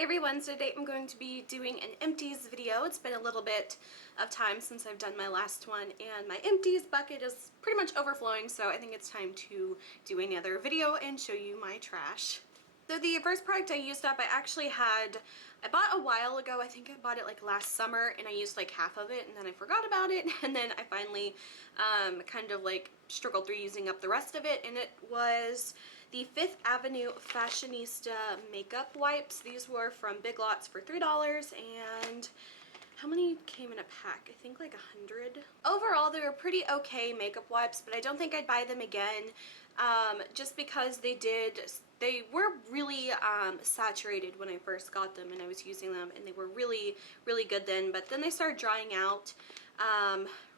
Hey everyone, so today I'm going to be doing an empties video. It's been a little bit of time since I've done my last one and my empties bucket is pretty much overflowing, so I think it's time to do another video and show you my trash. So the first product I used up, I bought a while ago. I think I bought it like last summer and I used like half of it and then I forgot about it and then I finally kind of like struggled through using up the rest of it, and it was the Fifth Avenue Fashionista makeup wipes. These were from Big Lots for $3, and how many came in a pack? I think like 100. Overall, they were pretty okay makeup wipes, but I don't think I'd buy them again just because they were really saturated when I first got them and I was using them, and they were really good then, but then they started drying out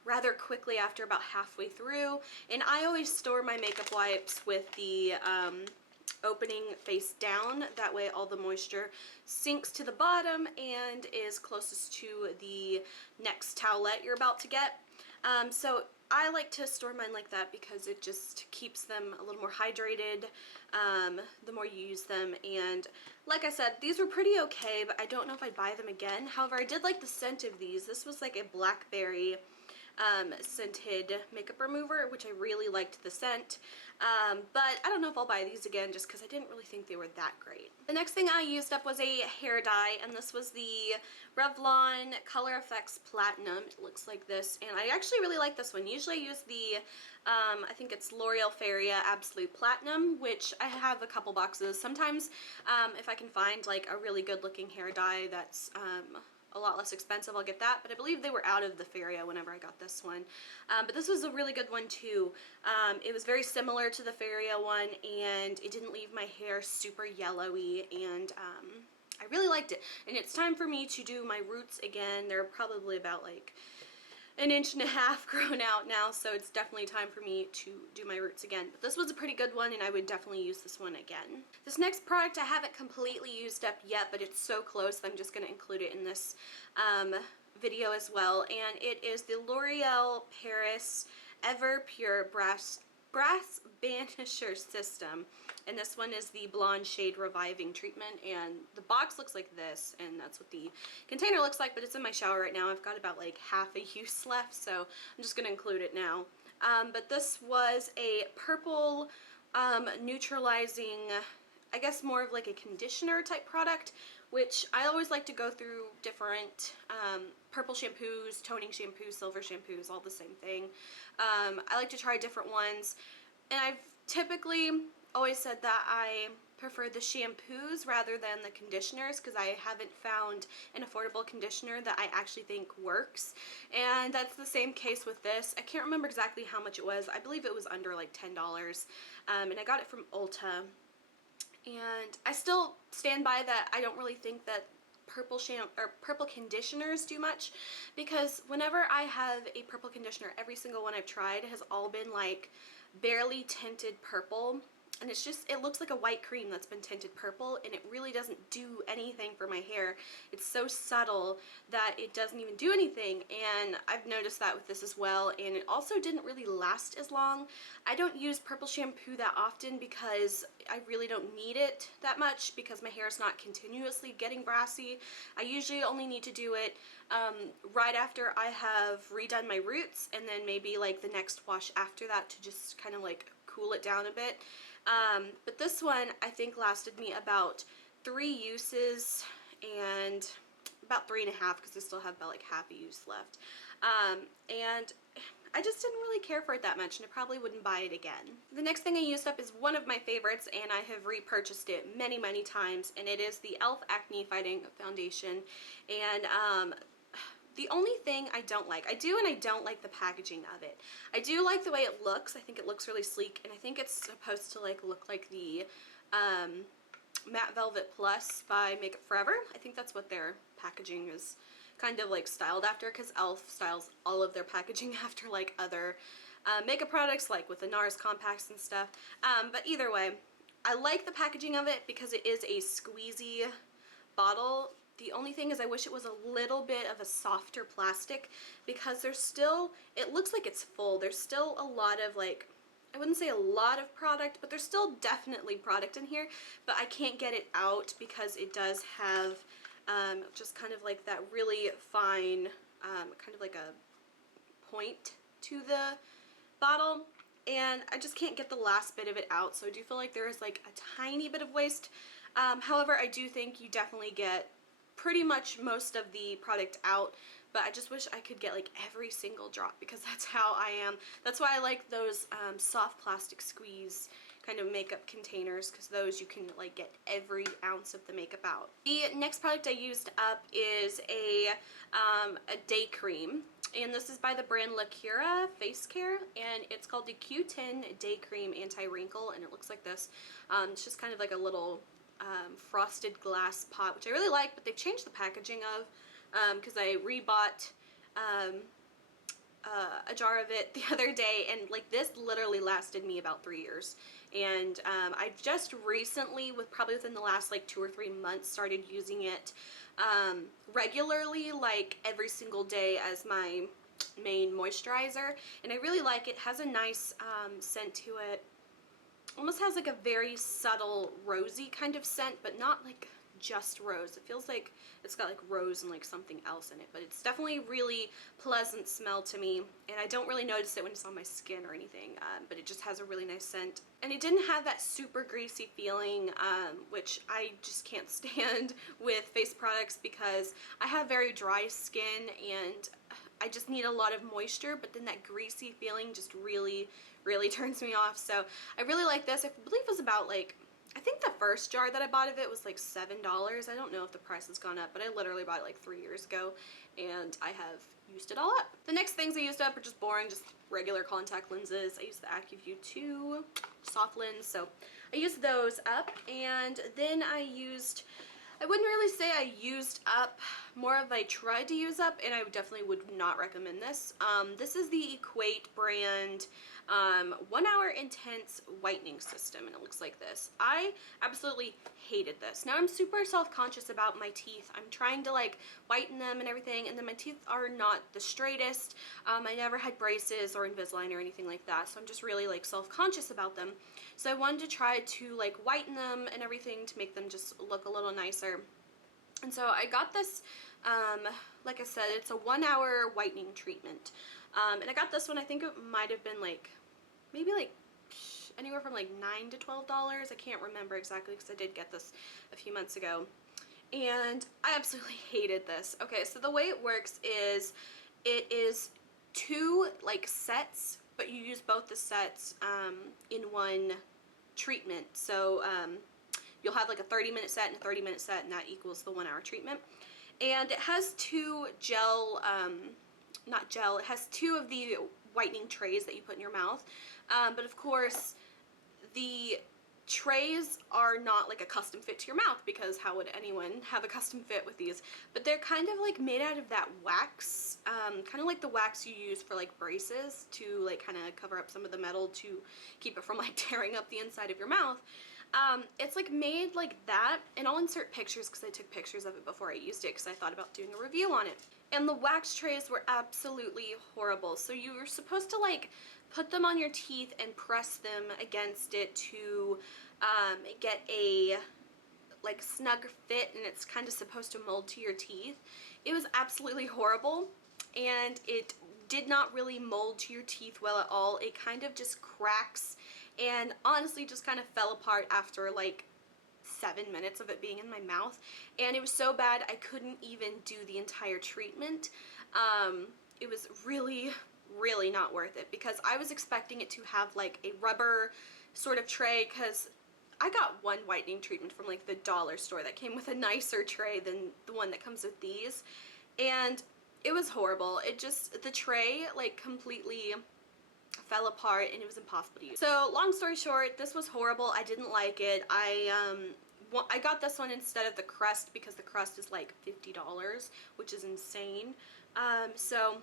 rather quickly after about halfway through. And I always store my makeup wipes with the opening face down, that way all the moisture sinks to the bottom and is closest to the next towelette you're about to get. So I like to store mine like that because it just keeps them a little more hydrated the more you use them. And like I said, these were pretty okay, but I don't know if I'd buy them again. However, I did like the scent of these. This was like a blackberry scented makeup remover, which I really liked the scent, but I don't know if I'll buy these again just because I didn't really think they were that great. The next thing I used up was a hair dye, and this was the Revlon Color Effects Platinum. It looks like this, and I actually really like this one. Usually I use the I think it's L'Oreal Feria Absolute Platinum, which I have a couple boxes. Sometimes if I can find like a really good looking hair dye that's a lot less expensive, I'll get that, but I believe they were out of the Feria whenever I got this one. But this was a really good one too. It was very similar to the Feria one, and it didn't leave my hair super yellowy, and I really liked it. And it's time for me to do my roots again. They're probably about like an inch and a half grown out now, so it's definitely time for me to do my roots again. But this was a pretty good one and I would definitely use this one again. This next product I haven't completely used up yet, but it's so close that I'm just going to include it in this video as well, and it is the L'Oreal Paris Ever Pure Brass Banisher System, and this one is the Blonde Shade Reviving Treatment, and the box looks like this, and that's what the container looks like, but it's in my shower right now. I've got about like half a use left, so I'm just going to include it now. But this was a purple neutralizing, I guess more of like a conditioner type product, which I always like to go through different purple shampoos, toning shampoos, silver shampoos, all the same thing. I like to try different ones, and I've typically always said that I prefer the shampoos rather than the conditioners because I haven't found an affordable conditioner that I actually think works, and that's the same case with this. I can't remember exactly how much it was. I believe it was under like $10, and I got it from Ulta. And I still stand by that. I don't really think that purple conditioners do much, because whenever I have a purple conditioner, every single one I've tried has all been like barely tinted purple, and it's just, it looks like a white cream that's been tinted purple, and it really doesn't do anything for my hair. It's so subtle that it doesn't even do anything, and I've noticed that with this as well. And it also didn't really last as long. I don't use purple shampoo that often because I really don't need it that much, because my hair is not continuously getting brassy. I usually only need to do it right after I have redone my roots, and then maybe like the next wash after that to just kind of like cool it down a bit. But this one I think lasted me about 3 uses, and about 3.5 because I still have about like half a use left. And I just didn't really care for it that much, and I probably wouldn't buy it again. The next thing I used up is one of my favorites, and I have repurchased it many times, and it is the e.l.f. Acne Fighting Foundation. And the only thing I don't like, I do and I don't like the packaging of it. I do like the way it looks. I think it looks really sleek, and I think it's supposed to like look like the Matte Velvet Plus by Makeup Forever. I think that's what their packaging is kind of like styled after, because e.l.f. styles all of their packaging after like other makeup products, like with the NARS compacts and stuff. But either way, I like the packaging of it because it is a squeezy bottle. The only thing is I wish it was a little bit of a softer plastic, because there's still, it looks like it's full. There's still a lot of like I wouldn't say a lot of product, but there's still definitely product in here, but I can't get it out because it does have just kind of like that really fine, kind of like a point to the bottle, and I just can't get the last bit of it out, so I do feel like there is like a tiny bit of waste. However, I do think you definitely get pretty much most of the product out, but I just wish I could get like every single drop, because that's how I am. That's why I like those soft plastic squeeze kind of makeup containers, because those you can like get every ounce of the makeup out. The next product I used up is a day cream, and this is by the brand La Cura Face Care, and it's called the Q10 Day Cream Anti-Wrinkle, and it looks like this. It's just kind of like a little frosted glass pot, which I really like, but they've changed the packaging of, because I rebought a jar of it the other day, and like this literally lasted me about 3 years. And I just recently, probably within the last like 2 or 3 months, started using it regularly, like every single day as my main moisturizer, and I really like it. It has a nice scent to it. Almost has like a very subtle rosy kind of scent, but not like just rose. It feels like it's got like rose and like something else in it, but it's definitely really pleasant smell to me, and I don't really notice it when it's on my skin or anything, but it just has a really nice scent. And it didn't have that super greasy feeling, which I just can't stand with face products, because I have very dry skin and I just need a lot of moisture, but then that greasy feeling just really turns me off. So I really like this. I believe it was about like, I think the first jar that I bought of it was like $7. I don't know if the price has gone up, but I literally bought it like 3 years ago, and I have used it all up. The next things I used up are just boring, just regular contact lenses. I used the AccuView 2 soft lens, so I used those up, and then I wouldn't really say I used up, more of I tried to use up, and I definitely would not recommend this. This is the Equate brand 1 hour intense whitening system, and it looks like this. I absolutely hated this. Now I'm super self-conscious about my teeth. I'm trying to like whiten them and everything, and then my teeth are not the straightest. I never had braces or Invisalign or anything like that, so I'm just really like self-conscious about them. So I wanted to try to like whiten them and everything to make them just look a little nicer. And so I got this, like I said, it's a 1 hour whitening treatment. And I got this one, I think it might have been like, maybe like anywhere from like $9 to $12. I can't remember exactly, because I did get this a few months ago. And I absolutely hated this. Okay, so the way it works is, it is 2 like sets, but you use both the sets in one treatment. So you'll have like a 30-minute set and a 30-minute set, and that equals the 1 hour treatment. And it has 2 gel, not gel, it has 2 of the whitening trays that you put in your mouth. But of course, the trays are not like a custom fit to your mouth, because how would anyone have a custom fit with these? But they're kind of like made out of that wax, kind of like the wax you use for like braces to like kind of cover up some of the metal to keep it from like tearing up the inside of your mouth. It's like made like that, and I'll insert pictures because I took pictures of it before I used it, because I thought about doing a review on it. And the wax trays were absolutely horrible. So you were supposed to like put them on your teeth and press them against it to get a like snug fit, and it's kind of supposed to mold to your teeth. It was absolutely horrible, and it did not really mold to your teeth well at all. It kind of just cracks, and honestly just kind of fell apart after like 7 minutes of it being in my mouth, and it was so bad I couldn't even do the entire treatment. It was really not worth it, because I was expecting it to have like a rubber sort of tray, because I got one whitening treatment from like the dollar store that came with a nicer tray than the one that comes with these, and it was horrible. It just, the tray like completely fell apart, and it was impossible to use. So long story short, this was horrible. I didn't like it. I got this one instead of the crust, because the crust is like $50, which is insane. So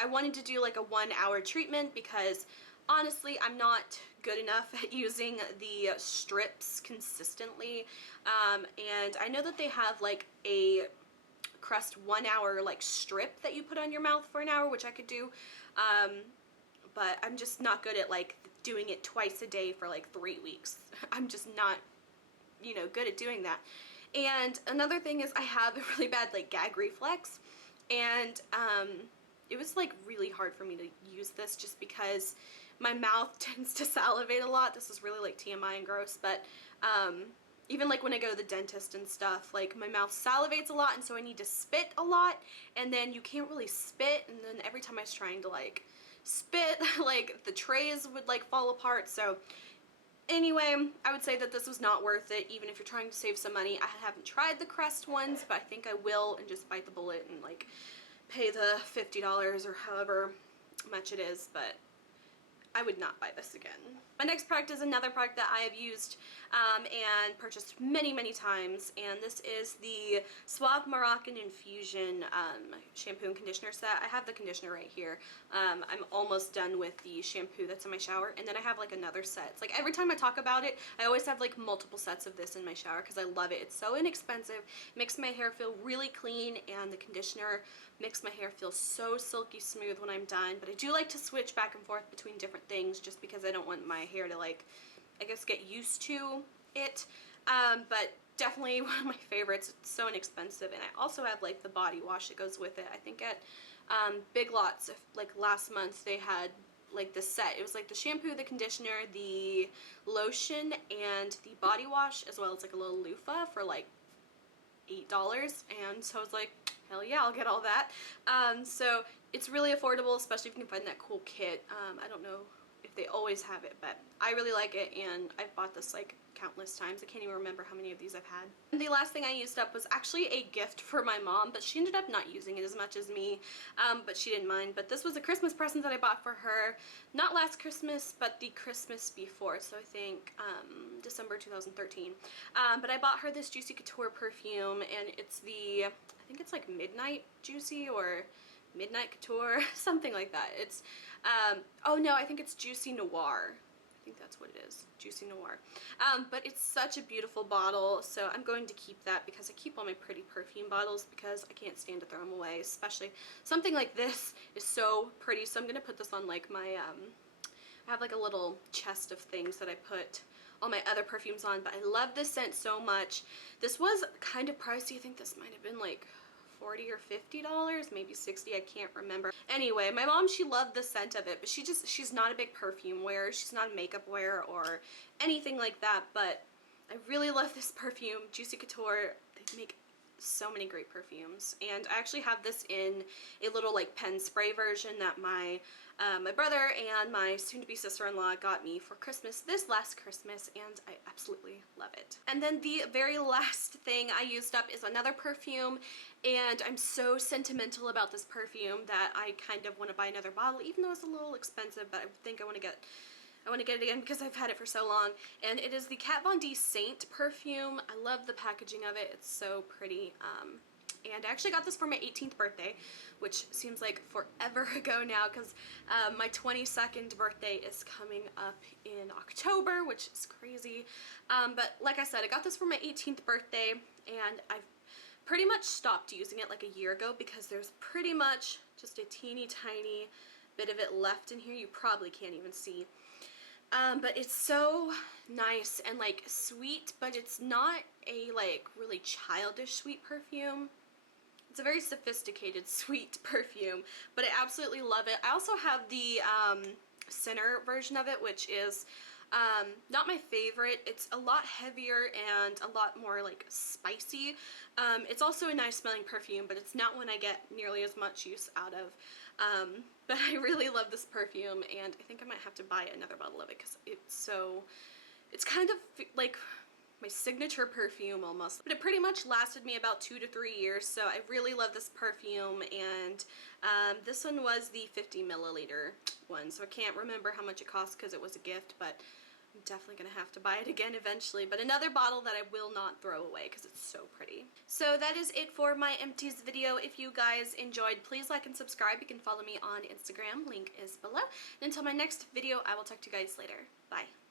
I wanted to do like a 1 hour treatment, because honestly I'm not good enough at using the strips consistently, and I know that they have like a crust 1 hour like strip that you put on your mouth for an hour, which I could do, but I'm just not good at like doing it twice a day for like 3 weeks. I'm just not, you know, good at doing that. And another thing is I have a really bad like gag reflex, and it was like really hard for me to use this just because my mouth tends to salivate a lot. This is really like TMI and gross, but even like when I go to the dentist and stuff, like my mouth salivates a lot, and so I need to spit a lot, and then you can't really spit, and then every time I was trying to like spit, like the trays would like fall apart. So anyway, I would say that this was not worth it, even if you're trying to save some money. I haven't tried the Crest ones, but I think I will, and just bite the bullet and like pay the $50 or however much it is, but I would not buy this again. My next product is another product that I have used and purchased many, many times, and this is the Suave Moroccan Infusion shampoo and conditioner set. I have the conditioner right here. I'm almost done with the shampoo that's in my shower, and then I have like another set. It's like every time I talk about it, I always have like multiple sets of this in my shower because I love it. It's so inexpensive, makes my hair feel really clean, and the conditioner makes my hair feel so silky smooth when I'm done. But I do like to switch back and forth between different things just because I don't want my hair to like, I guess, get used to it. But definitely one of my favorites. It's so inexpensive, and I also have like the body wash that goes with it. I think at Big Lots, like last month, they had like the set. It was like the shampoo, the conditioner, the lotion, and the body wash, as well as like a little loofah for like $8, and so I was like, hell yeah, I'll get all that. So it's really affordable, especially if you can find that cool kit. I don't know if they always have it, but I really like it, and I've bought this like countless times. I can't even remember how many of these I've had. And the last thing I used up was actually a gift for my mom, but she ended up not using it as much as me, but she didn't mind. But this was a Christmas present that I bought for her, not last Christmas, but the Christmas before, so I think December 2013. But I bought her this Juicy Couture perfume, and it's the, I think it's like Midnight Juicy or Midnight Couture, something like that. It's, oh no, I think it's Juicy Noir. I think that's what it is, Juicy Noir. But it's such a beautiful bottle, so I'm going to keep that because I keep all my pretty perfume bottles because I can't stand to throw them away, especially something like this is so pretty. So I'm going to put this on like my, I have like a little chest of things that I put all my other perfumes on, but I love this scent so much. This was kind of pricey. I think this might have been like $40 or $50, maybe $60, I can't remember. Anyway, my mom, she loved the scent of it, but she's not a big perfume wearer. She's not a makeup wearer or anything like that, but I really love this perfume, Juicy Couture. They make so many great perfumes, and I actually have this in a little like pen spray version that my brother and my soon-to-be sister-in-law got me for Christmas this last Christmas, and I absolutely love it. And then the very last thing I used up is another perfume, and I'm so sentimental about this perfume that I kind of want to buy another bottle, even though it's a little expensive, but I think I want to get it again because I've had it for so long. And it is the Kat Von D Saint perfume. I love the packaging of it. It's so pretty. And I actually got this for my 18th birthday, which seems like forever ago now because my 22nd birthday is coming up in October, which is crazy. But like I said, I got this for my 18th birthday, and I've pretty much stopped using it like a year ago because there's pretty much just a teeny tiny bit of it left in here. You probably can't even see. But it's so nice and like sweet, but it's not a like really childish sweet perfume. It's a very sophisticated sweet perfume, but I absolutely love it. I also have the Sinner version of it, which is not my favorite. It's a lot heavier and a lot more like spicy. It's also a nice smelling perfume, but it's not one I get nearly as much use out of. But I really love this perfume, and I think I might have to buy another bottle of it because it's kind of like my signature perfume almost. But it pretty much lasted me about 2 to 3 years, so I really love this perfume. And this one was the 50 milliliter one, so I can't remember how much it cost because it was a gift, but I'm definitely going to have to buy it again eventually. But another bottle that I will not throw away because it's so pretty. So that is it for my Empties video. If you guys enjoyed, please like and subscribe. You can follow me on Instagram. Link is below. And until my next video, I will talk to you guys later. Bye.